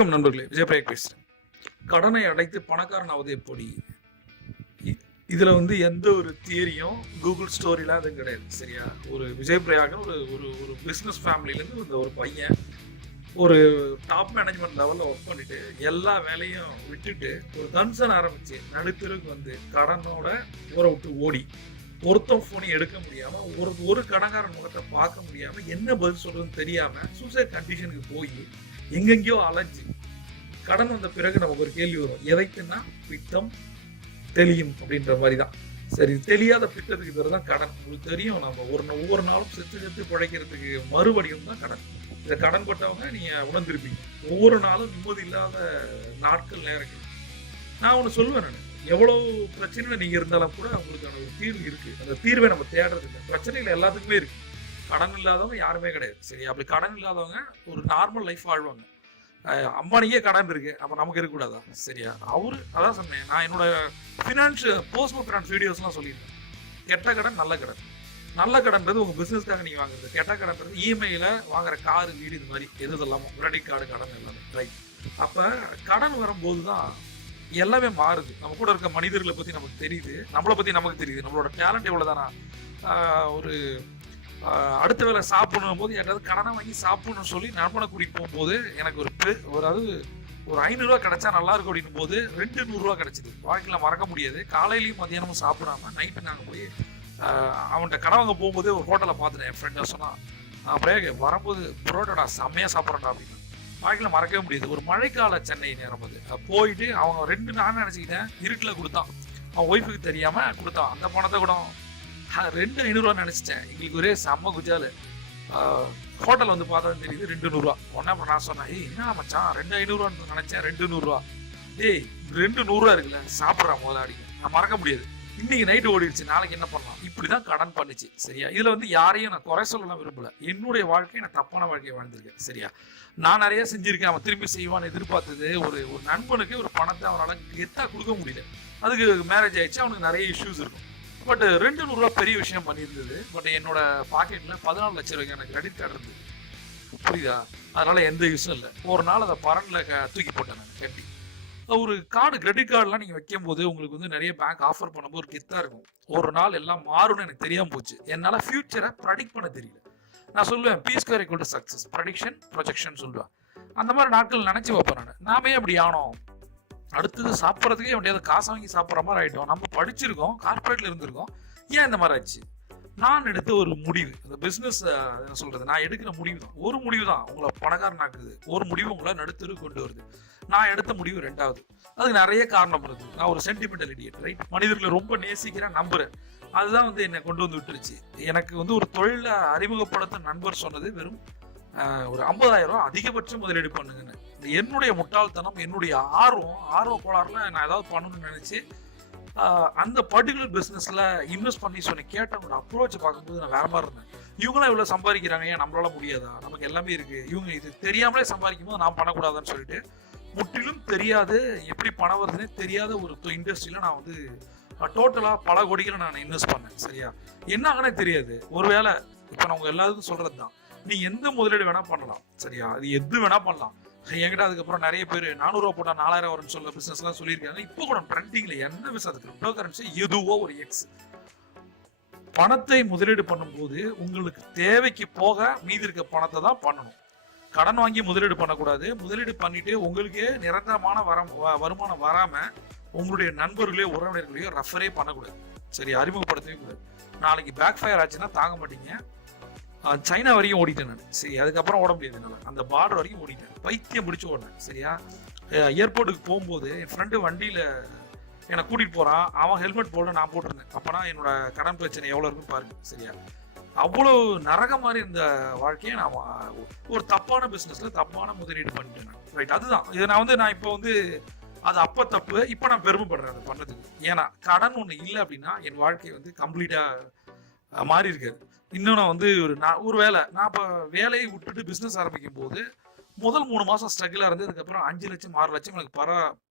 வணக்கம் நண்பர்களே, விஜயபிரேக் பேசுகிறேன். கடனை அடைத்து பணக்காரன் ஆவது எப்படி? இதில் எந்த ஒரு தியரியும் கூகுள் ஸ்டோரிலாம் அதுவும் கிடையாது. சரியா? ஒரு விஜயபிரயாக ஒரு ஒரு ஒரு பிஸ்னஸ் ஃபேமிலியிலேருந்து ஒரு பையன் ஒரு டாப் மேனேஜ்மெண்ட் லெவலில் ஒர்க் பண்ணிட்டு எல்லா வேலையும் விட்டுட்டு ஒரு கன்சர்ன் ஆரம்பிச்சு நடுத்தருக்கு கடனோட ஊரை விட்டு ஓடி ஒருத்தன் ஃபோனை எடுக்க முடியாமல் ஒரு கடன்காரன் முகத்தை பார்க்க முடியாமல் என்ன பதில் சொல்றதுன்னு தெரியாமல் சூசைட் கண்டிஷனுக்கு போய் எங்கெங்கயோ அலைஞ்சு கடன் வந்த பிறகு நமக்கு ஒரு கேள்வி வரும், எதைக்குன்னா பித்தம் தெளியும் அப்படின்ற மாதிரி தான். சரி, தெரியாத பித்தத்துக்கு பேர் தான் கடன். உங்களுக்கு தெரியும், நம்ம ஒவ்வொரு நாளும் செத்து பிழைக்கிறதுக்கு மறுபடியும் தான் கடன். இதை கடன் பட்டவங்க நீங்க உணர்ந்திருப்பீங்க. ஒவ்வொரு நாளும் நிம்மதி இல்லாத நாட்கள் நேரங்கள். நான் ஒன்று சொல்லுவேன், நான் எவ்வளவு பிரச்சனையில நீங்க இருந்தாலும் கூட உங்களுக்கான ஒரு தீர்வு இருக்கு. அந்த தீர்வை நம்ம தேடுறது இல்லை. பிரச்சனைகள் எல்லாத்துக்குமே இருக்கு. கடன் இல்லாதவங்க யாருமே கிடையாது. சரி, அப்படி கடன் இல்லாதவங்க ஒரு நார்மல் லைஃப் வாழ்வாங்க. அம்பானிக்கே கடன் இருக்கு, அப்ப நமக்கு இருக்கக்கூடாதா? சரியா? அதான் சொன்னேன், நான் என்னோட பர்சனல் ஃபினான்ஸ் வீடியோஸ்லாம் சொல்லியிருக்கேன். கெட்ட கடன், நல்ல கடன். நல்ல கடன்றது உங்க பிசினஸ்க்காக நீங்க வாங்குறது. கெட்ட கடன்றது இஎம்ஐல வாங்குற காரு, வீடு, இது மாதிரி எது இல்லாமல் கிரெடிட் கார்டு கடன் எல்லாமே. ரைட். அப்ப கடன் வரும்போது தான் எல்லாமே மாறுது. நம்ம கூட இருக்க மனிதர்களை பத்தி நமக்கு தெரியுது, நம்மளை பத்தி நமக்கு தெரியுது, நம்மளோட டேலண்ட் எவ்வளவுதானா. ஒரு அடுத்த வேலை சாப்பிடணும் போது யாராவது கடனை வாங்கி சாப்பிடணும்னு சொல்லி நண்பனை கூட்டிட்டு போகும்போது எனக்கு ஒரு 500 ரூபா கிடைச்சா நல்லா இருக்கும் அப்படின்னு போது 200 ரூபா கிடைச்சிது. வாழ்க்கையில மறக்க முடியாது. காலையிலையும் மதியானமும் சாப்பிடாம நைட்டு நாங்கள் போய் அவன்கிட்ட கடன் வாங்க போகும்போது ஒரு ஹோட்டலை பார்த்துட்டேன். என் ஃப்ரெண்டை சொன்னான், அப்படியே வரும்போது புரோட்டோடா செம்மையா சாப்பிட்றேன்டா அப்படின்னு. வாழ்க்கையில மறக்கவே முடியாது. ஒரு மழைக்கால சென்னை நேரம் போயிட்டு அவங்க நான் நினைச்சுக்கிட்டேன் இருட்டில் கொடுத்தான். அவன் ஒய்ஃபுக்கு தெரியாம கொடுத்தான். அந்த பணத்தை கூட 500 நினைச்சிட்டேன். எங்களுக்கு ஒரே செம்ம குஜாலு. ஹோட்டல் பார்த்தா தெரியுது 200 ரூபா. உடனே அப்புறம் நான் சொன்னேன், என்ன மச்சான் 500 நினைச்சேன், 200 ரூபா. ஏய் 200 ரூபா இருக்குல்ல, சாப்பிட்றான் முதலாடி. நான் மறக்க முடியாது. இன்னைக்கு நைட்டு ஓடிடுச்சு, நாளைக்கு என்ன பண்ணலாம்? இப்படிதான் கடன் பண்ணிச்சு. சரியா? இதுல யாரையும் நான் குறை சொல்லலாம் விரும்பல. என்னுடைய வாழ்க்கை நான் தப்பான வாழ்க்கையை வாழ்ந்திருக்கேன். சரியா? நான் நிறைய செஞ்சிருக்கேன். அவன் திரும்பி செய்வான்னு எதிர்பார்த்தது ஒரு நண்பனுக்கு ஒரு பணத்தை அவனால கெத்தா கொடுக்க முடியல. அதுக்கு மேரேஜ் ஆயிடுச்சு, அவனுக்கு நிறைய இஷ்யூஸ் இருக்கும். பட் 200 ரூபா பெரிய விஷயம் பண்ணியிருந்தது. பட் என்னோட பாக்கெட்ல 14 லட்சம் ரூபாய்க்கான கிரெடிட் கார்டு இருந்தது. புரியுதா? அதனால எந்த யூஸும் இல்லை. ஒரு நாள் அதை பரன்ல தூக்கி போட்டேன் நான் கட்டி. ஒரு கார்டு, கிரெடிட் கார்டுலாம் நீங்க வைக்கும் போது உங்களுக்கு நிறைய பேங்க் ஆஃபர் பண்ணும்போது ஒரு கெத்தா இருக்கும். ஒரு நாள் எல்லாம் மாறும்னு எனக்கு தெரியாம போச்சு. என்னால ஃபியூச்சரை ப்ரெடிக்ட் பண்ண தெரியல. நான் சொல்லுவேன் P² = சக்சஸ், ப்ரெடிக்ஷன், ப்ரொஜெக்ஷன் சொல்லுவேன். அந்த மாதிரி நாட்கள் நினைச்சு வைப்பேன். நாமே அப்படி ஆனோம். அடுத்தது சாப்பிட்றதுக்கே எப்படியாவது காசு வாங்கி சாப்பிட்ற மாதிரி ஆயிட்டோம். நம்ம படிச்சிருக்கோம், கார்பரேட்ல இருந்திருக்கோம். ஏன் இந்த மாதிரி ஆச்சு? நான் எடுத்த ஒரு முடிவு, அந்த பிசினஸ் என்ன சொல்றது, நான் எடுக்கிற முடிவு தான். ஒரு முடிவு தான் உங்களை பணக்காரன் ஆக்குது. ஒரு முடிவு உங்களை நடுத்தரு கொண்டு வருது. நான் எடுத்த முடிவு 2வது. அதுக்கு நிறைய காரணம் இருக்குது. நான் ஒரு சென்டிமெண்டல் இடியட். ரைட்? மனிதர்களை ரொம்ப நேசிக்கிறேன், நம்புறேன். அதுதான் என்னை கொண்டு விட்டுருச்சு. எனக்கு ஒரு தொழில அறிமுகப்படுத்த நண்பர் சொன்னது வெறும் ஒரு 50,000 ரூபாய் அதிகபட்சம் முதலீடு பண்ணுங்கன்னு. என்னுடைய முட்டாள்தனம், என்னுடைய ஆர்வ கோளாறுல நான் ஏதாவது பண்ணணும்னு நினைச்சு அந்த பர்டிகுலர் பிசினஸ்ல இன்வெஸ்ட் பண்ணி கேட்டவங்க அப்ரோச் பார்க்கும்போது நான் வேற மாதிரி இருந்தேன். இவங்களாம் இவ்வளவு சம்பாதிக்கிறாங்க, ஏன் நம்மளால முடியாதா? நமக்கு எல்லாமே இருக்கு. இவங்க இது தெரியாமலே சம்பாதிக்கும் போது நான் பண்ணக்கூடாதுன்னு சொல்லிட்டு முற்றிலும் தெரியாது, எப்படி பணம் வருதுன்னே தெரியாத ஒரு இண்டஸ்ட்ரியில நான் டோட்டலா பல கோடிகளை நான் இன்வெஸ்ட் பண்ணேன். சரியா? என்ன ஆகனே தெரியாது. ஒருவேளை இப்ப நான் உங்க எல்லாருக்கும் சொல்றதுதான், நீ எந்த முதலீடு வேணா பண்ணலாம். சரியா? அது எது வேணா பண்ணலாம். என்கிட்ட அதுக்கப்புறம் நிறைய பேர் 400 ரூபா போட்டா 4000 வரும்னு சொல்ல பிசினஸ் எல்லாம் சொல்லியிருக்காங்க. இப்போ கூட ட்ரெண்டிங்ல என்ன பிசினஸ், கிரிப்டோ கரன்சி எதுவோ ஒரு எக்ஸ். பணத்தை முதலீடு பண்ணும்போது உங்களுக்கு தேவைக்கு போக மீதி இருக்க பணத்தை தான் பண்ணணும். கடன் வாங்கி முதலீடு பண்ணக்கூடாது. முதலீடு பண்ணிட்டு உங்களுக்கே நிரந்தரமான வருமானம் வராம உங்களுடைய நண்பர்களையோ உறவினர்களையோ ரெஃபரே பண்ணக்கூடாது. சரி? அறிமுகப்படுத்தவே கூடாது. நாளைக்கு பேக் ஃபயர் ஆச்சுன்னா தாங்க மாட்டீங்க. சைனா வரைக்கும் ஓடிட்டேன் நான். சரி, அதுக்கப்புறம் ஓட முடியாது. அந்த பார்டர் வரைக்கும் ஓடிட்டேன். பைத்தியம் பிடிச்சி ஓடினேன். சரியா? ஏர்போர்ட்டுக்கு போகும்போது என் ஃப்ரெண்டு வண்டியில என்னை கூட்டிட்டு போறான். அவன் ஹெல்மெட் போட, நான் போட்டிருந்தேன். அப்பனா என்னோட கடன் பிரச்சனை எவ்வளவு இருக்குன்னு பாருங்க. சரியா? அவ்வளவு நரக மாதிரி இருந்த வாழ்க்கையை நான் ஒரு தப்பான பிசினஸ்ல தப்பான முதலீடு பண்ணிட்டேன். ரைட்? அதுதான் இது. நான் இப்போ அது அப்ப தப்பு. இப்ப நான் பெருமைப்படுறேன் அதை பண்ணதுக்கு. ஏன்னா கடன் ஒண்ணு இல்லை அப்படின்னா என் வாழ்க்கை கம்ப்ளீட்டா மாறி இருக்காது. இன்னும் நான் ஒரு வேலை, நான் இப்போ வேலையை விட்டுட்டு பிசினஸ் ஆரம்பிக்கும் போது முதல் 3 மாசம் ஸ்ட்ரகிளா இருந்து அதுக்கப்புறம் 5 லட்சம் 6 லட்சம் எனக்கு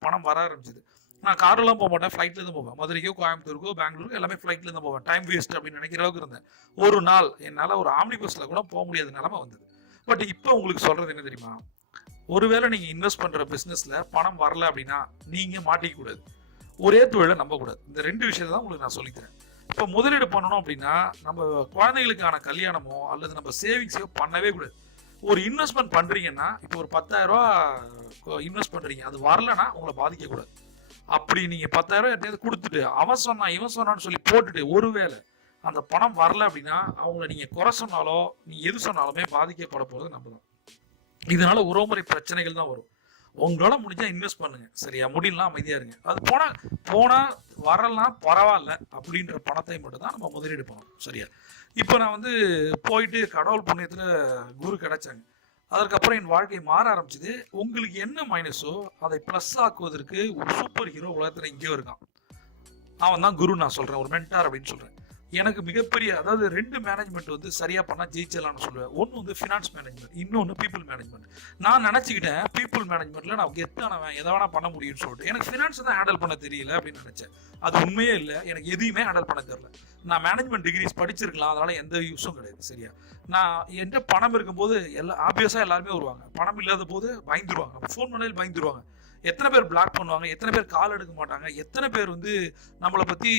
பணம் வர ஆரம்பிச்சது. நான் கார்லாம் போக மாட்டேன், ஃப்ளைட்ல இருந்து போவேன். மதுரைக்கோ, கோயம்புத்தூருக்கோ, பெங்களூருக்கோ எல்லாமே ஃப்ளைட்ல இருந்து போவேன். டைம் வேஸ்ட் அப்படின்னு நினைக்கிற அளவுக்கு இருந்தேன். ஒரு நாள் என்னால ஒரு ஆம்னி பஸ்ல கூட போக முடியாத நிலைமை வந்தது. பட் இப்போ உங்களுக்கு சொல்றது என்ன தெரியுமா? ஒருவேளை நீங்க இன்வெஸ்ட் பண்ற பிசினஸ்ல பணம் வரல அப்படின்னா நீங்க மாட்டிக்க கூடாது, ஒரே தொழிலை நம்ப கூடாது. இந்த 2 விஷயத்தை தான் உங்களுக்கு நான் சொல்லித்தரேன். இப்போ முதலீடு பண்ணணும் அப்படின்னா நம்ம குழந்தைகளுக்கான கல்யாணமோ அல்லது நம்ம சேவிங்ஸையோ பண்ணவே கூடாது. ஒரு இன்வெஸ்ட்மெண்ட் பண்றீங்கன்னா இப்போ ஒரு 10,000 இன்வெஸ்ட் பண்றீங்க, அது வரலன்னா உங்களை பாதிக்க கூடாது. அப்படி நீங்க 10,000 யார்ட்டையாவது கொடுத்துட்டு அவன் சொன்னா இவன் சொன்னான்னு சொல்லி போட்டுட்டு ஒருவேளை அந்த பணம் வரல அப்படின்னா அவங்கள நீங்க குறை சொன்னாலோ நீ எது சொன்னாலுமே பாதிக்கப்பட போறது நம்ம தான். இதனால உறவுமுறை பிரச்சனைகள் தான் வரும். உங்களால முடிஞ்சா இன்வெஸ்ட் பண்ணுங்க, சரியா? முடியலாம் அமைதியா இருங்க. அது போனா வரலாம் பரவாயில்ல அப்படின்ற பணத்தை மட்டும் தான் நம்ம முதலீடு பண்ணணும், சரியா? இப்போ நான் வந்து போயிட்டு கடவுள் புண்ணியத்துல குரு கிடைச்சாங்க. அதற்கப்புறம் என் வாழ்க்கை மாற ஆரம்பிச்சது. உங்களுக்கு என்ன மைனஸோ அதை பிளஸ் ஆக்குவதற்கு ஒரு சூப்பர் ஹீரோ உலகத்துல இங்கேயோ இருக்கான். அவன் தான் குரு. நான் சொல்றேன், ஒரு மென்டார் அப்படின்னு சொல்றேன். எனக்கு மிகப்பெரிய, அதாவது 2 மேனேஜ்மெண்ட் வந்து சரியா பண்ணா ஜெயிச்சலாம்னு சொல்லுவேன். ஒன்று வந்து ஃபினான்ஸ் மேனேஜ்மெண்ட், இன்னொன்று பீப்புள் மேனேஜ்மெண்ட். நான் நினைச்சுக்கிட்டேன் பீப்புள் மேனேஜ்மெண்ட்ல நான் கெத்தானவன், எதை வேணா பண்ண முடியும்னு சொல்லிட்டு. எனக்கு ஃபினான்ஸ் தான் ஹேண்டில் பண்ண தெரியல அப்படின்னு நினைச்சேன். அது உண்மையே இல்லை, எனக்கு எதையுமே ஹேண்டில் பண்ண தெரியல. நான் மேனேஜ்மெண்ட் டிகிரிஸ் படிச்சிருக்கலாம், அதனால எந்த யூஸும் கிடையாது, சரியா? நான் என்கிட்ட பணம் இருக்கும்போது ஆப்வியஸா எல்லாருமே வருவாங்க, பணம் இல்லாத போது பயந்துருவாங்க, ஃபோன் பண்ணாலும் பயந்துருவாங்க. எத்தனை பேர் பிளாக் பண்ணுவாங்க, எத்தனை பேர் கால் எடுக்க மாட்டாங்க, எத்தனை பேர் வந்து நம்மளை பத்தி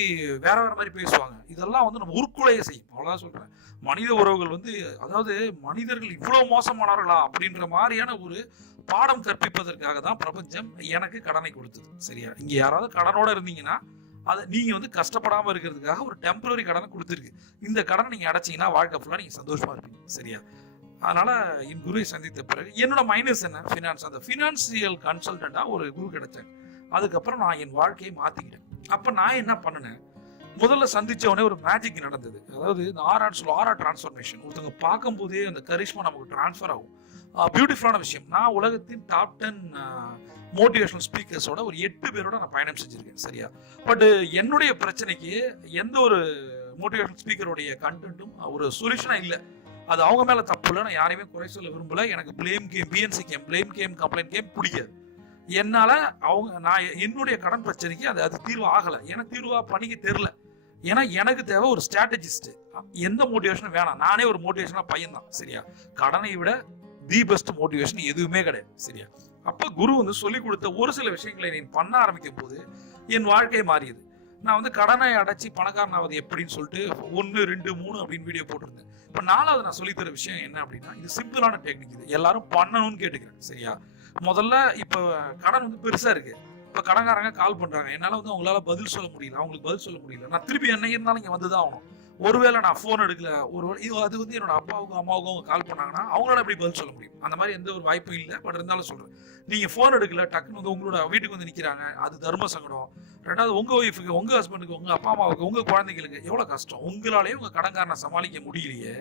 வேற வேற மாதிரி பேசுவாங்க. இதெல்லாம் வந்து நம்ம உருக்குலைய செய்யும், அவ்வளவுதான் சொல்றேன். மனித உறவுகள் வந்து, அதாவது மனிதர்கள் இவ்வளவு மோசமானவர்களா அப்படின்ற மாதிரியான ஒரு பாடம் கற்பிப்பதற்காக தான் பிரபஞ்சம் எனக்கு கடனை கொடுத்தது, சரியா? இங்க யாராவது கடனோட இருந்தீங்கன்னா அதை நீங்க வந்து கஷ்டப்படாம இருக்கிறதுக்காக ஒரு டெம்பரரி கடனை கொடுத்துருக்கு. இந்த கடனை நீங்க அடைச்சீங்கன்னா வாழ்க்கை ஃபுல்லா நீங்க சந்தோஷமா இருப்பீங்க, சரியா? அதனால என் குருவை சந்தித்த பிறகு என்னோட மைனஸ் என்ன, ஃபினான்ஸ். அந்த ஃபினான்சியல் கன்சல்டண்டா ஒரு குரு கிடைச்சாங்க. அதுக்கப்புறம் நான் என் வாழ்க்கையை மாத்திக்கிட்டேன். அப்ப நான் என்ன பண்ணினேன், முதல்ல சந்திச்ச உடனே ஒரு மேஜிக் நடந்தது. அதாவது இந்த ஆரா டிரான்ஸ்ஃபர்மேஷன். ஒருத்தவங்க பார்க்கும் போதே அந்த கரிஷ்மா நமக்கு டிரான்ஸ்ஃபர் ஆகும். பியூட்டிஃபுல்லான விஷயம். நான் உலகத்தின் டாப் 10 மோட்டிவேஷனல் ஸ்பீக்கர்ஸோட ஒரு 8 பேரோட நான் பயணம் செஞ்சிருக்கேன், சரியா? பட் என்னுடைய பிரச்சனைக்கு எந்த ஒரு மோட்டிவேஷனல் ஸ்பீக்கருடைய கண்டென்ட்டும் ஒரு சொல்யூஷனா இல்லை. அது அவங்க மேல தப்பு இல்லை, நான் யாரையுமே குறை சொல்ல விரும்பல. எனக்கு பிளேம் கேம், பிஎன்சி game, blame game, complaint game பிடிக்காது. என்னால நான் என்னுடைய கடன் பிரச்சனைக்கு அது தீர்வு ஆகலை, எனக்கு தீர்வா பண்ணிக்க தெரியல. ஏன்னா எனக்கு தேவை ஒரு ஸ்ட்ராட்டஜிஸ்ட். எந்த மோட்டிவேஷனும் வேணாம், நானே ஒரு மோட்டிவேஷனா பையன் தான், சரியா? கடனை விட தி பெஸ்ட் மோட்டிவேஷன் எதுவுமே கிடையாது, சரியா? அப்ப குரு வந்து சொல்லி கொடுத்த ஒரு சில விஷயங்களை நீ பண்ண ஆரம்பிக்கும் போது என் வாழ்க்கை மாறியது. நான் வந்து கடனை அடைச்சி பணக்காரன் ஆவது எப்படின்னு சொல்லிட்டு 1, 2, 3 அப்படின்னு வீடியோ போட்டிருந்தேன். இப்ப 4வது நான் சொல்லித்தர விஷயம் என்ன அப்படின்னா, இது சிம்பிளான டெக்னிக், இது எல்லாரும் பண்ணணும்னு கேட்டுக்கிறேன், சரியா? முதல்ல இப்ப கடன் வந்து பெருசா இருக்கு. இப்ப கடன்காரங்க கால் பண்றாங்க, என்னால வந்து அவங்களால பதில் சொல்ல முடியல, அவங்களுக்கு பதில் சொல்ல முடியல. நான் திருப்பி என்ன இருந்தாலும் இங்க வந்துதான் ஆகணும். ஒருவேளை நான் போன் எடுக்கல, அது வந்து என்னோட அப்பாவுக்கும் அம்மாவுக்கும் அவங்க கால் பண்ணாங்கன்னா அவங்களால எப்படி பதில் சொல்ல முடியும்? அந்த மாதிரி எந்த ஒரு வாய்ப்பும் இல்லை. பட் இருந்தாலும் சொல்றேன், நீங்க போன் எடுக்கல, டக்குன்னு வந்து உங்களோட வீட்டுக்கு வந்து நிக்கிறாங்க, அது தர்ம சங்கடம். 2வது உங்க ஒய்ஃபுக்கு, உங்க ஹஸ்பண்டுக்கு, உங்க அப்பா அம்மாவுக்கு, உங்க குழந்தைங்களுக்கு எவ்வளவு கஷ்டம். உங்களாலேயே உங்க கடன்காரனை சமாளிக்க முடியலையே,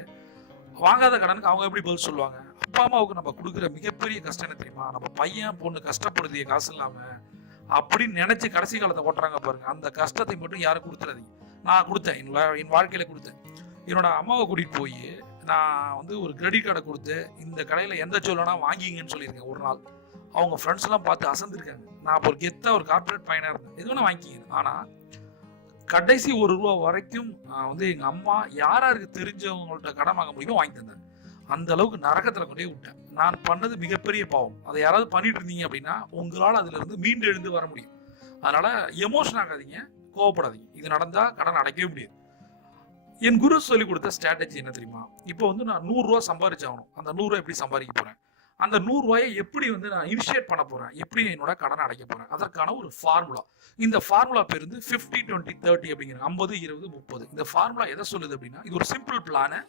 வாங்காத கடனுக்கு அவங்க எப்படி பதில் சொல்லுவாங்க? அப்பா அம்மாவுக்கு நம்ம கொடுக்குற மிகப்பெரிய கஷ்டம் என்ன தெரியுமா? நம்ம பையன் பொண்ணு கஷ்டப்படுதிய காசு இல்லாம அப்படின்னு நினைச்சு கடைசி காலத்தை ஓட்டுறாங்க பாருங்க. அந்த கஷ்டத்தை மட்டும் யாரும் கொடுத்துறாதீங்க. நான் கொடுத்தேன், என் வாழ்க்கையில கொடுத்தேன். என்னோட அம்மாவை கூட்டிட்டு போய் நான் வந்து ஒரு கிரெடிட் கார்டை கொடுத்து, இந்த கடையில எந்த சொல்லனா வாங்கிங்கன்னு சொல்லியிருக்கேன். ஒரு நாள் அவங்க ஃப்ரெண்ட்ஸ் எல்லாம் பார்த்து அசந்திருக்காங்க. நான் ஒரு கெத்தா ஒரு கார்பரேட் பையனா இருந்தேன், எது வேணா வாங்கிக்கிங்க. ஆனா கடைசி ₹1 வரைக்கும் வந்து எங்க அம்மா யாருக்கு தெரிஞ்சவங்கள்ட்ட கடன் வாங்க முடியுமோ வாங்கி தந்தாங்க. அந்த அளவுக்கு நரகத்துல கொண்டே விட்டேன். நான் பண்ணது மிகப்பெரிய பாவம். அதை யாராவது பண்ணிட்டு இருந்தீங்க அப்படின்னா உங்களால் அதுல இருந்து மீண்டு எழுந்து வர முடியும். அதனால எமோஷன் ஆகாதீங்க, கோவப்படாதீங்க. இது நடந்தா கடன் அடைக்கவே முடியாது. என் குரு சொல்லி கொடுத்த ஸ்ட்ராட்டஜி என்ன தெரியுமா? இப்போ வந்து நான் ₹100 சம்பாதிச்சாகணும். அந்த ₹100 எப்படி சம்பாதிக்க போறேன், அந்த ₹100 எப்படி வந்து நான் இனிஷியேட் பண்ண போறேன், எப்படி என்னோட கடனை அடைக்க போறேன், அதற்கான ஒரு ஃபார்முலா. இந்த ஃபார்முலா பேர் வந்து 50-20-30 அப்படிங்கிற 50-20-30. இந்த ஃபார்முலா எதை சொல்லுது அப்படின்னா, இது ஒரு சிம்பிள் பிளான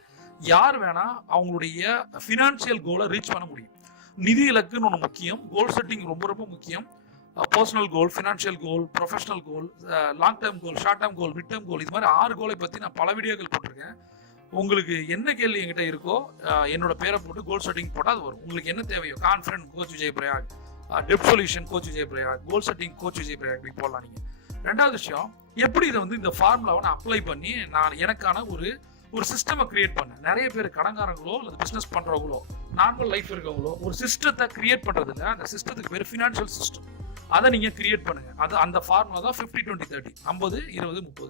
யார் வேணா அவங்களுடைய ஃபினான்சியல் கோலை ரீச் பண்ண முடியும். நிதி இலக்குன்னு ஒன்று முக்கியம், கோல் செட்டிங் ரொம்ப ரொம்ப முக்கியம். Personal goal, financial goal, professional goal, long term goal, short term goal, mid term goal, இது மாதிரி 6 கோலை பற்றி நான் பல வீடியோக்கள் போட்டிருக்கேன். உங்களுக்கு என்ன கேள்வி என்கிட்ட இருக்கோ என்னோட பேரை போட்டு கோல் செட்டிங் போட்டால் அது வரும். உங்களுக்கு என்ன தேவையோ, கான்ஃபிடன்ட் கோச் விஜய் பிரயாக், டெப்ட் சொல்யூஷன் கோச் விஜய் பிரயாக், கோல் செட்டிங் கோச் விஜய் பிரயாக், இப்படி போடலாம் நீங்கள். 2வது விஷயம், எப்படி இதை வந்து இந்த ஃபார்முலாவை நான் அப்ளை பண்ணி நான் எனக்கான ஒரு சிஸ்டமை கிரியேட் பண்ணேன். நிறைய பேர் கடன்காரங்களோ அல்லது பிசினஸ் பண்றவங்களோ நார்மல் லைஃப் இருக்கவங்களோ ஒரு சிஸ்டத்தை கிரியேட் பண்றது இல்லை. அந்த சிஸ்டத்துக்கு பேர் ஃபினான்ஷியல் சிஸ்டம். அதை நீங்க கிரியேட் பண்ணுங்க. அது அந்த ஃபார்முலா தான் 50-20-30, 50-20-30.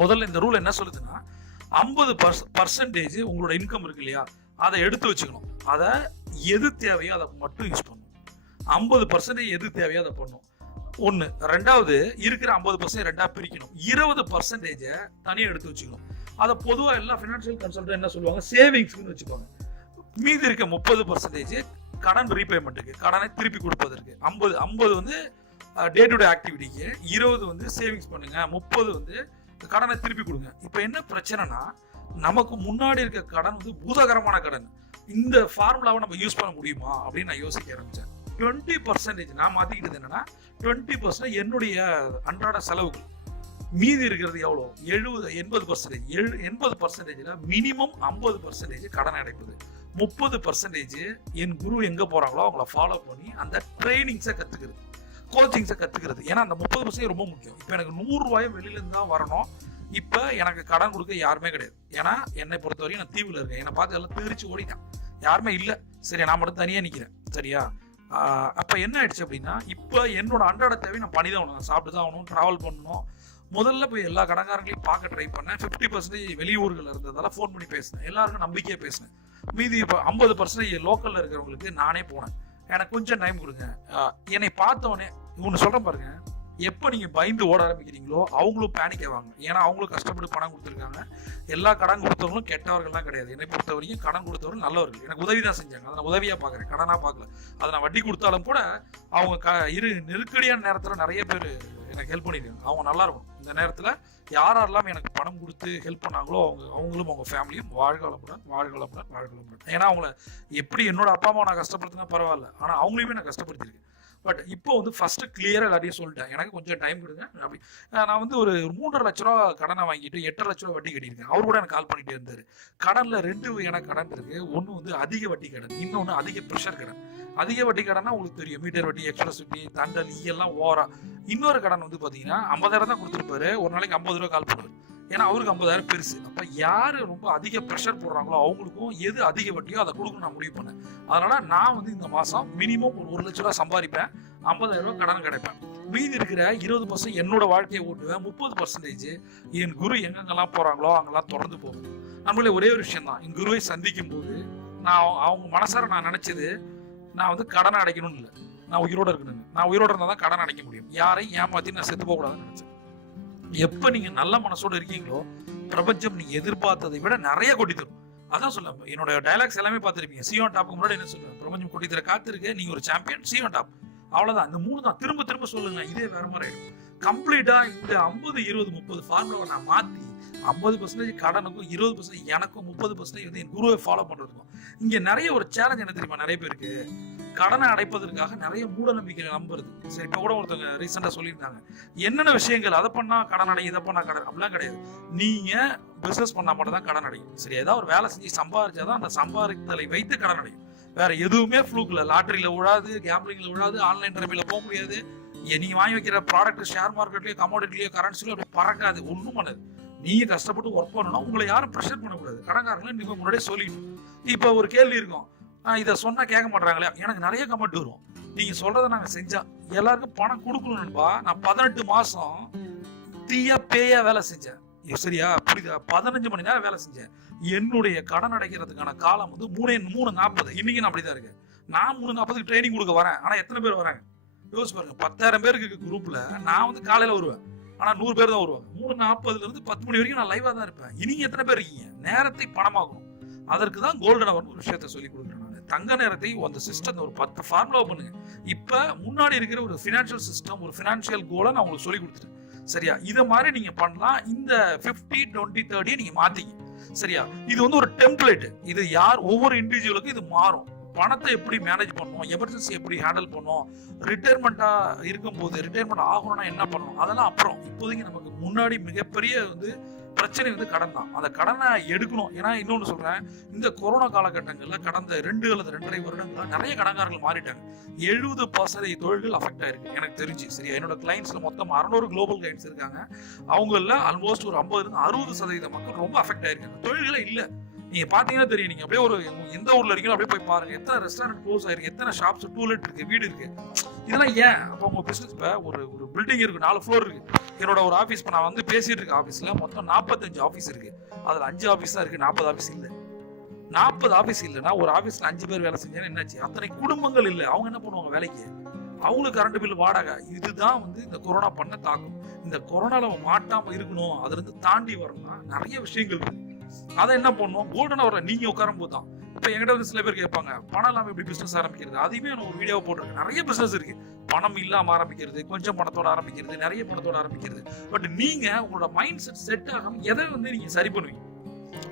முதல்ல இந்த ரூல் என்ன சொல்லுதுன்னா, 50% உங்களோட இன்கம் இருக்கு இல்லையா, அதை எடுத்து வச்சுக்கணும். அதை எது தேவையோ அதை மட்டும் யூஸ் பண்ணும். 50% எது தேவையோ அதை பண்ணும். ஒன்று. ரெண்டாவது, இருக்கிற 50% ரெண்டா பிரிக்கணும். 20% தனியாக எடுத்து வச்சுக்கணும். அதை பொதுவாக எல்லா ஃபினான்ஷியல் கன்சல்டன்ட் என்ன சொல்லுவாங்க, சேவிங்ஸ்னு வச்சுக்கோங்க. மீதி இருக்க 30% கடன் ரீபேமெண்ட்டுக்கு, கடனை திருப்பி கொடுப்பதற்கு. 50 வந்து டே டு டே ஆக்டிவிட்டிக்கு, 20 வந்து சேவிங்ஸ் பண்ணுங்க, 30 வந்து கடனை திருப்பி கொடுங்க. இப்போ என்ன பிரச்சனைனா, நமக்கு முன்னாடி இருக்க கடன் வந்து பூதகரமான கடன். இந்த ஃபார்முலாவை நம்ம யூஸ் பண்ண முடியுமா அப்படின்னு நான் யோசிக்க ஆரம்பிச்சேன். 20% நான் மாத்திக்கிட்டது என்னன்னா, 20% என்னுடைய அன்றாட செலவுகள். மீதி இருக்கிறது எவ்வளோ, 80%. 80%ல மினிமம் 50% கடன் அடைப்பது. 30% என் குரு எங்க போறாங்களோ அவங்கள ஃபாலோ பண்ணி அந்த ட்ரைனிங்ஸை கத்துக்கிறது, கோச்சிங்ஸை கத்துக்கிறது. ஏன்னா அந்த 30% ரொம்ப முக்கியம். இப்போ எனக்கு 100 ரூபாயும் வெளியில இருந்தா வரணும். இப்போ எனக்கு கடன் கொடுக்க யாருமே கிடையாது. ஏன்னா என்னை பொறுத்தவரையும் நான் தீவில் இருக்கேன். என்னை பார்த்து எல்லாம் தெரிச்சு ஓடிட்டான், யாருமே இல்லை. சரி, நான் மட்டும் தனியாக நிற்கிறேன். சரியா? அப்போ என்ன ஆயிடுச்சு அப்படின்னா, இப்போ என்னோட அன்றாட தேவை நான் பண்ணி தான் ஆகணும், நான் சாப்பிட்டு தான் ஆகணும், ட்ராவல் பண்ணணும். முதல்ல போய் எல்லா கடன்காரங்களையும் பார்க்க ட்ரை பண்ணேன். 50% வெளியூர்கள் இருந்ததால ஃபோன் பண்ணி பேசினேன், எல்லாருக்கும் நம்பிக்கையாக பேசினேன். மீதி இப்போ 50% லோக்கலில் இருக்கிறவங்களுக்கு நானே போனேன். எனக்கு கொஞ்சம் டைம் கொடுங்க. என்னை பார்த்தவொடனே ஒன்று சொல்கிறேன் பாருங்க, எப்போ நீங்கள் பயந்து ஓட ஆரம்பிக்கிறீங்களோ அவங்களும் பேனிக் ஆவாங்க. ஏன்னா அவங்களும் கஷ்டப்பட்டு பணம் கொடுத்துருக்காங்க. எல்லா கடன் கொடுத்தவங்களும் கெட்டவர்கள்லாம் கிடையாது. என்னை பொறுத்த வரைக்கும் கடன் கொடுத்தவர்கள் நல்லவர்கள். எனக்கு உதவி தான் செஞ்சாங்க, அதை நான் உதவியாக பார்க்குறேன், கடனாக பார்க்கல. அதை நான் வட்டி கொடுத்தாலும் கூட அவங்க நெருக்கடியான நேரத்தில் நிறைய பேர் எனக்கு ஹெல்ப் பண்ணியிருக்காங்க. அவங்க நல்லா இருக்கும். இந்த நேரத்தில் யாரெல்லாம் எனக்கு பணம் கொடுத்து ஹெல்ப் பண்ணாங்களோ அவங்களும் அவங்க ஃபேமிலியும் வாழ்க வளமுடன், வாழ்க வளமுடன், வாழ்க வளமுடன். ஏன்னா அவங்கள எப்படி என்னோட அப்பா அம்மா நான் கஷ்டப்படுத்தினா பரவாயில்ல, ஆனால் அவங்களையுமே நான் கஷ்டப்படுத்திருக்கேன். பட் இப்போ வந்து ஃபர்ஸ்ட் கிளியரா எல்லாத்தையும் சொல்லிட்டேன், எனக்கு கொஞ்சம் டைம் கொடுங்க அப்படி. நான் வந்து ஒரு 3.5 லட்ச ரூபா கடனை வாங்கிட்டு 8.5 லட்ச ரூபா வட்டி கட்டியிருக்கேன். அவர் கூட எனக்கு கால் பண்ணிட்டே இருந்தாரு. கடன்ல 2 வகையான கடன் இருக்கு. ஒன்று வந்து அதிக வட்டி கடன், இன்னொன்று அதிக ப்ரெஷர் கடன். அதிக வட்டி கடன்னா உங்களுக்கு தெரியும், மீட்டர் வட்டி, எக்ஸ்பிரஸ் வட்டி, தண்டல், எல்லாம் ஓவரா. இன்னொரு கடன் வந்து பாத்தீங்கன்னா 50,000 தான் கொடுத்துருப்பாரு, ஒரு நாளைக்கு 50 ரூபா கால் பண்ணுவார். ஏன்னா அவருக்கு 50,000 பெருசு. அப்ப யாரு ரொம்ப அதிக ப்ரெஷர் போடுறாங்களோ அவங்களுக்கும் எது அதிக வட்டியோ அதை கொடுக்கணும் நான் முடிவு பண்ணேன். அதனால நான் வந்து இந்த மாசம் மினிமம் ஒரு 1 லட்ச ரூபா சம்பாதிப்பேன், 50,000 ரூபாய் கடன் கிடைப்பேன். மீதி இருக்கிற 20% என்னோட வாழ்க்கையை ஓட்டுவேன். 30% என் குரு எங்கெங்கெல்லாம் போறாங்களோ அங்கெல்லாம் தொடர்ந்து போகும். நம்மளே ஒரே ஒரு விஷயம் தான், என் குருவை சந்திக்கும் போது நான் அவங்க மனசார நான் நினைச்சது, நான் வந்து கடனை அடைக்கணும்னு இல்லை, நான் உயிரோட இருக்கணுங்க. நான் உயிரோட இருந்தால் தான் கடன் அடைக்க முடியும். யாரையும் ஏமாத்தி நான் செத்து போகக்கூடாதுன்னு நினைச்சேன். எப்ப நீங்க நல்ல மனசோட இருக்கீங்களோ பிரபஞ்சம் நீங்க எதிர்பார்த்ததை விட நிறைய கொட்டி தரும். அதான் சொல்ல, என்னோட டைலாக்ஸ் எல்லாமே பார்த்துருப்பீங்க. சியோன் டாப்க்கு முன்னாடி என்ன சொல்லுவேன், பிரபஞ்சம் கொட்டி தர காத்திருக்கு, நீங்க ஒரு சாம்பியன், சியோன் டாப். அவ்வளவுதான். இந்த 3 தான் திரும்ப திரும்ப சொல்லுங்க, இதே வேற மாதிரி ஆயிடும். கம்ப்ளீட்டா இந்த 50, 20, 30 ஃபார்முலாவை நான் மாத்தி 50% கடனுக்கும், 20% எனக்கும், 30% வந்து என் குருவை ஃபாலோ பண்றதுக்கும். இங்க நிறைய ஒரு சேலஞ்ச் என்ன தெரியுமா, நிறைய பேருக்கு கடனை அடைப்பதற்காக நிறைய மூட நம்பிக்கைகளை நம்புறது. சரி, இப்ப கூட ஒருத்தவங்க ரீசெண்டா சொல்லியிருந்தாங்க, என்னென்ன விஷயங்கள் அதை பண்ணா கடன் அடையும், இதை பண்ணா கடன், அப்படிலாம் கிடையாது. நீங்க பிசினஸ் பண்ணா மட்டும் தான் கடன் அடையும். சரி, ஏதாவது ஒரு வேலை செஞ்சு சம்பாதிச்சாதான் அந்த சம்பாதித்தலை வைத்து கடன் அடையும். வேற எதுவுமே ஃப்ளூக்ல, லாட்டரியில விழாது, கேம்பிளிங்ல விழாது, ஆன்லைன் ரமில போக முடியாது. நீங்க வாங்கி வைக்கிற ப்ராடக்ட் ஷேர் மார்க்கெட்லயோ கமோடிட்டிலயோ கரன்சிலயோ அப்படி பறக்காது, ஒன்றும் பண்ணாது. நீங்க கஷ்டப்பட்டு ஒர்க் பண்ணணும், உங்களை யாரும் ப்ரெஷர் பண்ணக்கூடாது. கடன்காரங்களை நீங்க முன்னாடியே சொல்லிடணும். இப்ப ஒரு கேள்வி இருக்கும், இதை சொன்னா கேட்க மாட்டாங்களே, எனக்கு நிறைய கமெண்ட் வரும். நீங்க சொல்றதை நாங்க செஞ்சா எல்லாருக்கும் பணம் கொடுக்கணும்பா. நான் 18 மாசம் தீயா பேயா வேலை செஞ்சேன். சரியா, புரியுதா? 15 மணி நேரம் வேலை செஞ்சேன். என்னுடைய கடன் அடைக்கிறதுக்கான காலம் வந்து 3:40. இன்னைக்கு நான் அப்படிதான் இருக்கேன். நான் 3:40 ட்ரைனிங் கொடுக்க வரேன். ஆனா எத்தனை பேர் வராங்க யோசிச்சு பாருங்க. 10,000 பேருக்கு குரூப்ல நான் வந்து காலையில வருவேன், ஆனா 100 பேர் தான் வருவாங்க. 3:40 இருந்து 10 மணி வரைக்கும் நான் லைவா தான் இருப்பேன். இனி எத்தனை பேர் இருக்கீங்க? நேரத்தை பணமாகணும். அதற்கு தான் கோல்டன் அவர் ஒரு விஷயத்த சொல்லி கொடுக்குறேன். தங்க நேரத்தை அந்த சிஸ்டம் ஒரு 10 ஃபார்முலா பண்ணுங்க. இப்ப முன்னாடி இருக்கிற ஒரு ஃபினான்ஷியல் சிஸ்டம், ஒரு ஃபினான்ஷியல் கோலை நான் உங்களுக்கு சொல்லி கொடுத்துட்டேன். சரியா, இதை மாதிரி நீங்க பண்ணலாம். இந்த 50, 20, 30 நீங்க மாத்திங்க. சரியா, இது வந்து ஒரு டெம்ப்ளேட். இது யார் ஒவ்வொரு இண்டிவிஜுவலுக்கும் இது மாறும். பணத்தை எப்படி மேனேஜ் பண்ணணும், எமர்ஜென்சி எப்படி ஹேண்டில் பண்ணணும், ரிட்டையர்மெண்டா இருக்கும்போது ரிட்டையர்மெண்ட் ஆகணும்னா என்ன பண்ணணும், அதெல்லாம் அப்புறம். இப்போதைக்கு நமக்கு முன்னாடி மிகப்பெரிய வந்து பிரச்சனை வந்து கடன் தான். அந்த கடனை எடுக்கணும். ஏன்னா இன்னொன்று சொல்றேன், இந்த கொரோனா காலகட்டங்களில் கடந்த 2 அல்லது 2.5 வருடங்களா நிறைய கடன்காரர்கள் மாறிட்டாங்க. 70% தொழில்கள் அஃபெக்ட் ஆயிருக்கு எனக்கு தெரிஞ்சு. சரியா, என்னோட கிளைண்ட்ஸ்ல மொத்தம் 600 குளோபல் கிளைண்ட்ஸ் இருக்காங்க. அவங்கள ஆல்மோஸ்ட் ஒரு 50-60% மக்கள் ரொம்ப அஃபெக்ட் ஆயிருக்காங்க. தொழில்களே இல்லை. நீங்க பாத்தீங்கன்னா தெரியும், நீங்க அப்படியே ஒரு எந்த ஊர்ல இருக்கீங்களோ அப்படியே போய் பாருங்க, எத்தனை ரெஸ்டாரண்ட் க்ளோஸ் ஆயிருக்கு, எத்தனை ஷாப்ஸ், டூலெட் இருக்கு, வீடு இருக்கு. இதெல்லாம் ஏன்? அப்போ உங்க பிசினஸ் ஒரு பில்டிங் இருக்கு, 4 ஃப்ளோர் இருக்கு. என்னோட ஒரு ஆஃபீஸ் நான் வந்து பேசிட்டு இருக்க ஆஃபீஸ்ல மொத்தம் 45 ஆஃபீஸ் இருக்கு. அதுல 5 ஆஃபீஸ் தான் இருக்கு, 40 ஆஃபீஸ் இல்லை. 40 ஆபீஸ் இல்லைன்னா ஒரு ஆபீஸ்ல 5 பேர் வேலை செஞ்சா என்னாச்சு? அத்தனை குடும்பங்கள் இல்லை, அவங்க என்ன பண்ணுவாங்க வேலைக்கு? அவங்களுக்கு கரண்ட் பில், வாடகை. இதுதான் வந்து இந்த கொரோனா பண்ண தாக்கும். இந்த கொரோனால மாட்டாம இருக்கணும், அதுல இருந்து தாண்டி வரணும்னா நிறைய விஷயங்கள் இருக்கு. அதை என்ன பண்ணுவோம்? கோல்டன் ஹவர்ல நீங்க உட்காரும் போது தான். இப்ப என்கிட்ட வந்து சில பேர் கேட்பாங்க, பணம் இல்லாம எப்படி பிசினஸ் ஆரம்பிக்கிறது? அதுவே நான் ஒரு வீடியோ போட்டிருக்கேன். நிறைய பிசினஸ் இருக்கு. பணம் இல்லாம ஆரம்பிக்கிறது, கொஞ்சம் பணத்தோட ஆரம்பிக்கிறது, நிறைய பணத்தோட ஆரம்பிக்கிறது. பட் நீங்க உங்களோட மைண்ட் செட் ஆகாம எதை வந்து நீங்க சரி பண்ணுவீங்க?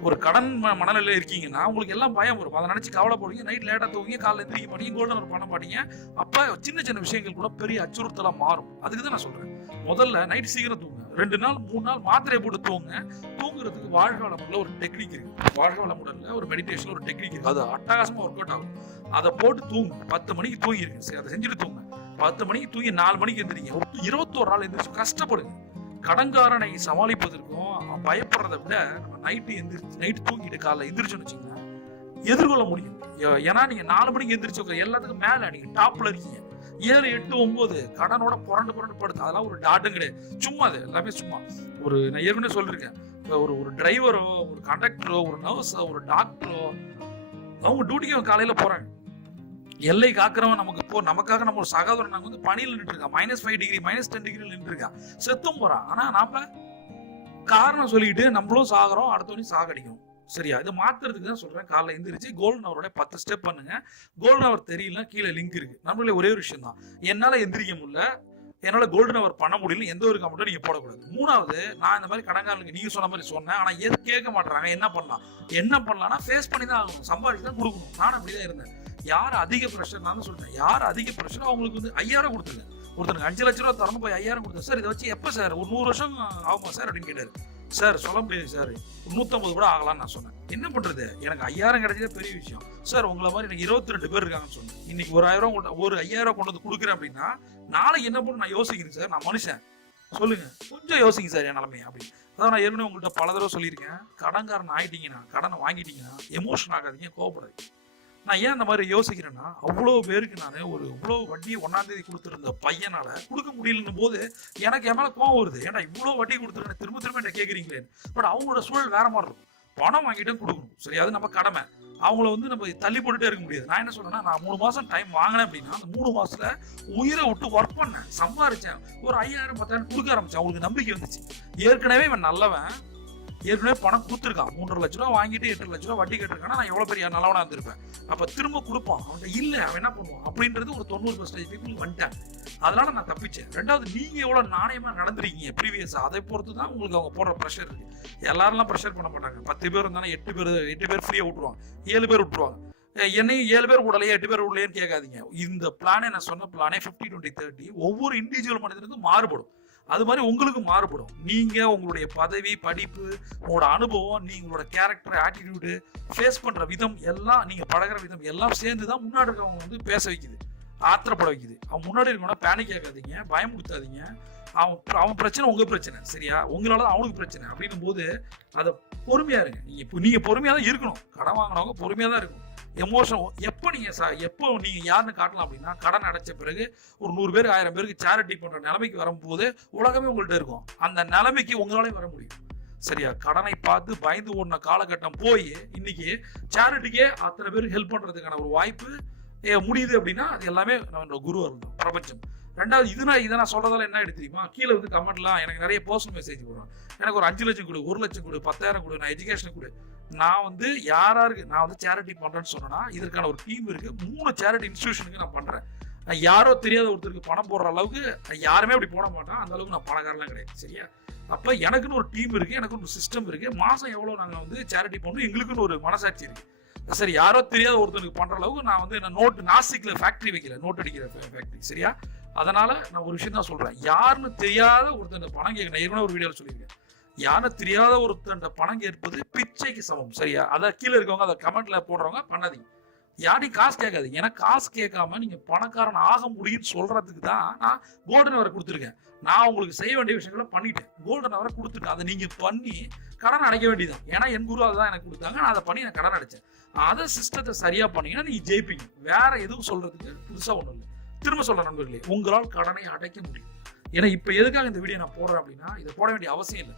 ஒரு கடன் மனநிலையில இருக்கீங்கன்னா உங்களுக்கு எல்லாம் பயம் வரும். அதை நினைச்சு கவலைப்படுவீங்க, நைட் லேட்டா தூங்கி காலைல எந்திரிக்க மாட்டீங்க, கோல்டன் ஹவர் பண்ண மாட்டீங்க. அப்ப சின்ன சின்ன விஷயங்கள் கூட பெரிய அச்சுறுத்தலா மாறும். அதுக்கு தான் நான் சொல்றேன், முதல்ல நைட் சீக்கிரம் தூங்க. 2 நாள் 3 நாள் மாத்திரை போட்டு தூங்க. தூங்குறதுக்கு வாழ்க வளமுடன்ல ஒரு டெக்னிக் இருக்கு. வாழ்க வளமுடன்ல ஒரு மெடிடேஷன் ஒரு டெக்னிக் இருக்கு. அது அட்டகாசமா ஒர்க் அவுட் ஆகும். அதை போட்டு தூங்க. 10 மணிக்கு தூங்கி இருக்கு, சரி அதை செஞ்சுட்டு தூங்க. 10 மணிக்கு தூங்கி 4 மணிக்கு எந்திரிங்க. 21 நாள் எந்திரிச்சு கஷ்டப்படுங்க. கடன்காரனை சமாளிப்பதற்கும் பயப்படுறதை விட நம்ம நைட்டு தூங்கிட்டு காலைல எந்திரிச்சோன்னு வச்சுக்கோங்க, எதிர்கொள்ள முடியும். ஏன்னா நீங்க 4 மணிக்கு எந்திரிச்சு எல்லாத்துக்கும் மேல நீங்க டாப்ல இருக்கீங்க. 7, 8, 9 கடனோட புரண்டு படுத்து, அதெல்லாம் ஒரு டாட்டும் கிடையாது. சும்மா அது எல்லாமே சும்மா. நான் ஏற்கனவே சொல்லியிருக்கேன், ஒரு டிரைவரோ, ஒரு கண்டக்டரோ, ஒரு நர்ஸோ, ஒரு டாக்டரோ, அவங்க டியூட்டிக்கு காலையில போறாங்க. எல்லை காக்கிறவன் நமக்காக நம்ம ஒரு சகோதரன் நாங்க வந்து பணியில் நின்று இருக்கா, -5 டிகிரி -10 டிகிரி நின்று இருக்கா, செத்தும் போறான். ஆனா நாம காரணம் சொல்லிட்டு நம்மளும் சாகுறோம், அடுத்தவனையும் சாகடிக்கிறோம். சரியா? இதை மாத்துறதுக்கு தான் சொல்றேன், காலைல எந்திரிச்சு கோல்டன் ஹவரோட 10 ஸ்டெப் பண்ணுங்க. கோல்டன் ஹவர் தெரியல, கீழே லிங்க் இருக்கு. நம்மளே ஒரே ஒரு விஷயம் தான், என்னால எந்திரிக்க முடியல, என்னால கோல்டன் ஹவர் பண்ண முடியல, எந்த ஒரு கமெண்ட்டும் நீங்க போடக்கூடாது. 3வது, நான் இந்த மாதிரி கடன்காரனுக்கு நீங்க சொன்ன மாதிரி சொன்னேன், ஆனா எது கேட்க மாட்டாங்க. என்ன பண்ணலாம்னா ஃபேஸ் பண்ணி தான் ஆகணும், சம்பாதிச்சு தான் கொடுக்கணும். நானும் அப்படிதான் இருந்தேன். யார் அதிக ப்ரெஷர், நான் சொல்றேன், யார் அதிக ப்ரெஷர் அவங்களுக்கு வந்து 5000 கொடுத்துருங்க. ஒருத்தருக்கு 5 லட்ச ரூபா தரணும், போய் 5000 கொடுத்தேன். சார் இதை வச்சு எப்போ சார் ஒரு 100 வருஷம் ஆகுமா சார் அப்படின்னு கேட்டாரு. சார் சொல்ல முடியாது சார், 150 கூட ஆகலாம்னு நான் சொன்னேன். என்ன பண்றது, எனக்கு 5000 கிடைச்சதே பெரிய விஷயம் சார். உங்களை மாதிரி எனக்கு 22 பேர் இருக்காங்கன்னு சொன்னேன். இன்னைக்கு ஒரு 5000 கொண்டு வந்து கொடுக்குறேன் அப்படின்னா நாளைக்கு என்ன பண்ணு நான் யோசிக்கிறேன் சார். நான் மனுஷன், சொல்லுங்க கொஞ்சம் யோசிங்க சார் என் நிலைமை அப்படின்னு. அதான் நான் ஏற்கனவே உங்கள்கிட்ட பல தடவை சொல்லியிருக்கேன், கடன்காரன் ஆயிட்டீங்கன்னா, கடனை வாங்கிட்டீங்கன்னா எமோஷன் ஆகாதீங்க, கோவப்படாதீங்க. நான் ஏன் அந்த மாதிரி யோசிக்கிறேன்னா, அவ்வளோ பேருக்கு நான் இவ்வளோ வட்டியை 1ஆம் தேதி கொடுத்துருந்த பையனால கொடுக்க முடியலன்னும் போது எனக்கு என் மேலே கோவம் வருது. ஏன்னா இவ்வளோ வட்டி கொடுத்துருக்கேன், திரும்ப என்ன கேட்குறீங்களே. பட் அவங்களோட சூழல் வேற மாதிரி இருக்கும். பணம் வாங்கிட்டு கொடுக்கணும், சரி, அது நம்ம கடமை. அவங்கள வந்து நம்ம தள்ளி போட்டுட்டே இருக்க முடியாது. நான் என்ன சொல்றேன்னா, நான் 3 மாசம் டைம் வாங்கினேன் அப்படின்னா, அந்த 3 மாசத்துல உயிரை விட்டு ஒர்க் பண்ணேன், சம்பாரிச்சேன், ஒரு 5000 10,000 கொடுக்க ஆரம்பிச்சேன். அவங்களுக்கு நம்பிக்கை வந்துச்சு. ஏற்கனவே இவன் நல்லவன், ஏற்கனவே பணம் கொடுத்துருக்கான், 3.5 லட்ச ரூபா வாங்கிட்டு 8 லட்ச ரூபா வட்டி கேட்டிருக்கானா, நான் எவ்வளவு பெரிய நல்லவனா இருந்திருப்பேன். அப்ப திரும்ப கொடுப்பான், அவன் இல்ல அவன் என்ன பண்ணுவான் அப்படின்றது ஒரு 90% பீப்புள் வந்துட்டாங்க. அதனால நான் தப்பிச்சேன். 2வது, நீங்க எவ்வளவு நாணயமா நடந்துருக்கீங்க ப்ரீவியஸா, அதை பொறுத்து தான் உங்களுக்கு அவங்க போடுற ப்ரெஷர் இருக்கு. எல்லாரும் ப்ரெஷர் பண்ண மாட்டாங்க. 10 பேர் இருந்தாலும் 8 பேர் ஃப்ரீயா விட்டுருவாங்க, 7 பேர் விட்டுருவாங்க. என்னையும் 7 பேர் விடலையே 8 பேர் விடலையேன்னு கேட்காதீங்க. இந்த பிளானே, நான் சொன்ன பிளானே 50-20-30 ஒவ்வொரு இண்டிவிஜுவல் மனிதனுக்கும் மாறுபடும். அது மாதிரி உங்களுக்கு மாறுபடும். நீங்க உங்களுடைய பதவி, படிப்பு, உங்களோட அனுபவம், நீங்களோட கேரக்டர், ஆட்டிடியூடு, ஃபேஸ் பண்ற விதம், எல்லாம் நீங்க பழகிற விதம் எல்லாம் சேர்ந்து தான் முன்னாடி இருக்கவங்க வந்து பேச வைக்குது, ஆத்திரப்பட வைக்குது. அவன் முன்னாடி இருக்கவனா பேனிக் ஆகாதீங்க, பயம் கொடுத்தாதீங்க. அவன் பிரச்சனை உங்க பிரச்சனை, சரியா? உங்களால தான் அவனுக்கு பிரச்சனை அப்படின்னும் போது அதை பொறுமையா இருங்க. நீங்க பொறுமையா தான் இருக்கணும். கடன் வாங்கினவங்க பொறுமையா தான் இருக்கணும். எமோஷன் எப்போ நீங்க யாருன்னு காட்டலாம் அப்படின்னா, கடன் அடைச்ச பிறகு ஒரு 100 பேருக்கு 1000 பேருக்கு சேரிட்டி பண்ற நிலைமைக்கு வரும்போது உலகமே உங்கள்கிட்ட இருக்கும். அந்த நிலைமைக்கு உங்களாலே வர முடியும், சரியா? கடனை பார்த்து பயந்து ஓடின காலகட்டம் போய் இன்னைக்கு சேரிட்டிக்கே அத்தனை பேருக்கு ஹெல்ப் பண்றதுக்கான ஒரு வாய்ப்பு முடியுது அப்படின்னா, அது எல்லாமே நம்ம குரு இருந்தோம், பிரபஞ்சம். 2வது, இதை நான் சொல்றதால என்ன தெரியுமா, கீழே வந்து கமெண்ட்லாம் எனக்கு நிறைய பர்சனல் மெசேஜ் போடுறேன். எனக்கு ஒரு 5 லட்சம் கொடு, 1 லட்சம் கொடு, 10,000 கொடு, நான் எஜுகேஷன் கொடு. நான் வந்து யாராருக்கு நான் வந்து சேரிட்டி பண்றேன்னு சொன்னா, இதற்கான ஒரு டீம் இருக்கு. 3 சேரிட்டி இன்ஸ்டிடியூஷனுக்கு நான் பண்றேன். நான் யாரோ தெரியாத ஒருத்தருக்கு பணம் போடுற அளவுக்கு யாருமே அப்படி போட மாட்டேன். அந்த அளவுக்கு நான் பணக்காரலாம் கிடையாது, சரியா? அப்ப எனக்குன்னு ஒரு டீம் இருக்கு, எனக்கு ஒரு சிஸ்டம் இருக்கு. மாசம் எவ்வளவு நாங்க வந்து சேரிட்டி பண்ணணும், எங்களுக்குன்னு ஒரு மனசாட்சி இருக்கு. சரி, யாரோ தெரியாத ஒருத்தருக்கு பண்ற அளவுக்கு நான் வந்து நோட் நாசிக்ல ஃபேக்டரி வைக்கல, நோட் அடிக்கிற ஃபேக்டரி, சரியா? அதனால நான் ஒரு விஷயம் தான் சொல்றேன், யாருன்னு தெரியாத ஒருத்தர் பணம் கேட்க, ஏற்கனவே ஒரு வீடியோல சொல்லியிருக்கேன், யாரும் தெரியாத ஒருத்தர் பணம் கேட்பது பிச்சைக்கு சமம், சரியா? அதை கீழே இருக்கவங்க, அதை கமெண்ட்ல போடுறவங்க பண்ணாதீங்க. யாரையும் காசு கேட்காதீங்க. ஏன்னா காசு கேட்காம நீங்க பணக்காரன் ஆக முடியும்னு சொல்றதுக்கு தான் நான் கோல்டன் ஹவர் கொடுத்துருக்கேன். நான் உங்களுக்கு செய்ய வேண்டிய விஷயங்களை பண்ணிட்டேன், கோல்டன் ஹவரை கொடுத்துட்டேன். அதை நீங்க பண்ணி கடன் அடைக்க வேண்டியதான். ஏன்னா என் குரு அதை தான் எனக்கு கொடுத்தாங்க, நான் அதை பண்ணி நான் கடன் அடைச்சேன். அதை சிஸ்டத்தை சரியா பண்ணீங்கன்னா நீங்க ஜெயிப்பீங்க. வேற எதுவும் சொல்றதுக்கு புதுசா ஒண்ணும் இல்லை. திரும்ப சொல்ற நண்பர்களே, உங்களால் கடனை அடைக்க முடியும். ஏன்னா இப்ப எதுக்காக இந்த வீடியோ நான் போடுறேன் அப்படின்னா, இதை போட வேண்டிய அவசியம் இல்லை.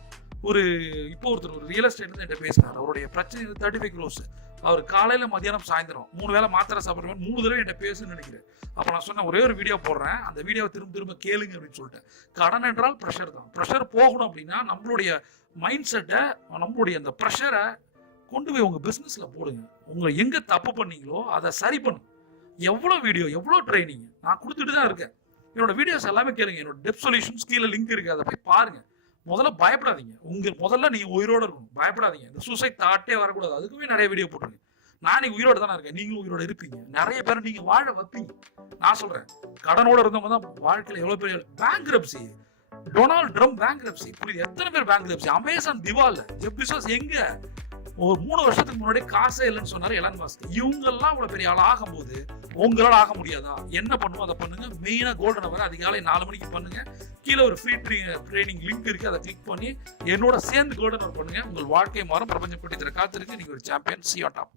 இப்போ ஒருத்தர் ஒரு ரியல் எஸ்டேட் என்கிட்ட பேசினார். அவருடைய பிரச்சனை 35 crores. அவர் காலையில மதியானம் சாயந்தரம் 3 வேளை மாத்திரை சாப்பிட்ற மாதிரி 3 தடவை என்கிட்ட பேசுன்னு நினைக்கிறேன். அப்போ நான் சொன்னேன், ஒரே ஒரு வீடியோ போடுறேன், அந்த வீடியோவை திரும்ப கேளுங்க அப்படின்னு சொல்லிட்டேன். கடன் என்றால் ப்ரெஷர் தான். ப்ரெஷர் போகணும் அப்படின்னா நம்மளுடைய மைண்ட் செட்டை, நம்மளுடைய அந்த ப்ரெஷரை கொண்டு போய் உங்க பிசினஸ்ல போடுங்க. உங்க எங்க தப்பு பண்ணீங்களோ அதை சரி பண்ணும். எவ்வளோ வீடியோ, எவ்வளோ ட்ரைனிங் நான் கொடுத்துட்டு தான் இருக்கேன். என்னோட வீடியோஸ் எல்லாமே கேளுங்க. என்னோட டெப் சொல்யூஷன்ஸ் கீழே லிங்க் இருக்கு, அதை போய் பாருங்க. முதல்ல பயப்படாதீங்க. முதல்ல நீங்க உயிரோட இருக்கணும், பயப்படாதீங்க. இந்த சூசைட் தாட்டே வரக்கூடாது. அதுக்குமே நிறைய வீடியோ போட்டுருங்க. நான் நீங்க உயிரோட தானே இருக்கேன், நீங்களும் உயிரோட இருப்பீங்க. நிறைய பேர் நீங்க வாழ வைப்பீங்க. நான் சொல்றேன், கடனோட இருந்தவங்க தான் வாழ்க்கையில எவ்வளவு பெரிய பேங்க்ரப்சி. டொனால்ட் ட்ரம்ப் பேங்க்ரப்சி, புரியுது? எத்தனை பேர் பேங்க்ரப்சி? அமேசான் திவால், ஜெஃப் பெசோஸ் எங்க ஒரு 3 வருஷத்துக்கு முன்னாடி காசே இல்லைன்னு சொன்னாரு எலான் மஸ்க். இவங்க எல்லாம் இவ்வளவு பெரிய ஆள் ஆகும்போது உங்களால ஆக முடியாதா? என்ன பண்ணுவோம் அதை பண்ணுங்க. மெயினா கோல்டன் அவர் அதிகாலை 4 மணிக்கு பண்ணுங்க. கீழே ஒரு ஃப்ரீ ட்ரைனிங் லிங்க் இருக்கு, அதை கிளிக் பண்ணி என்னோட சேர்ந்து கோல்டன் அவர் பண்ணுங்க. உங்கள் வாழ்க்கை மாறும். பிரபஞ்சம் பற்றி காத்திருக்கு. நீங்க ஒரு சாம்பியன். C on top.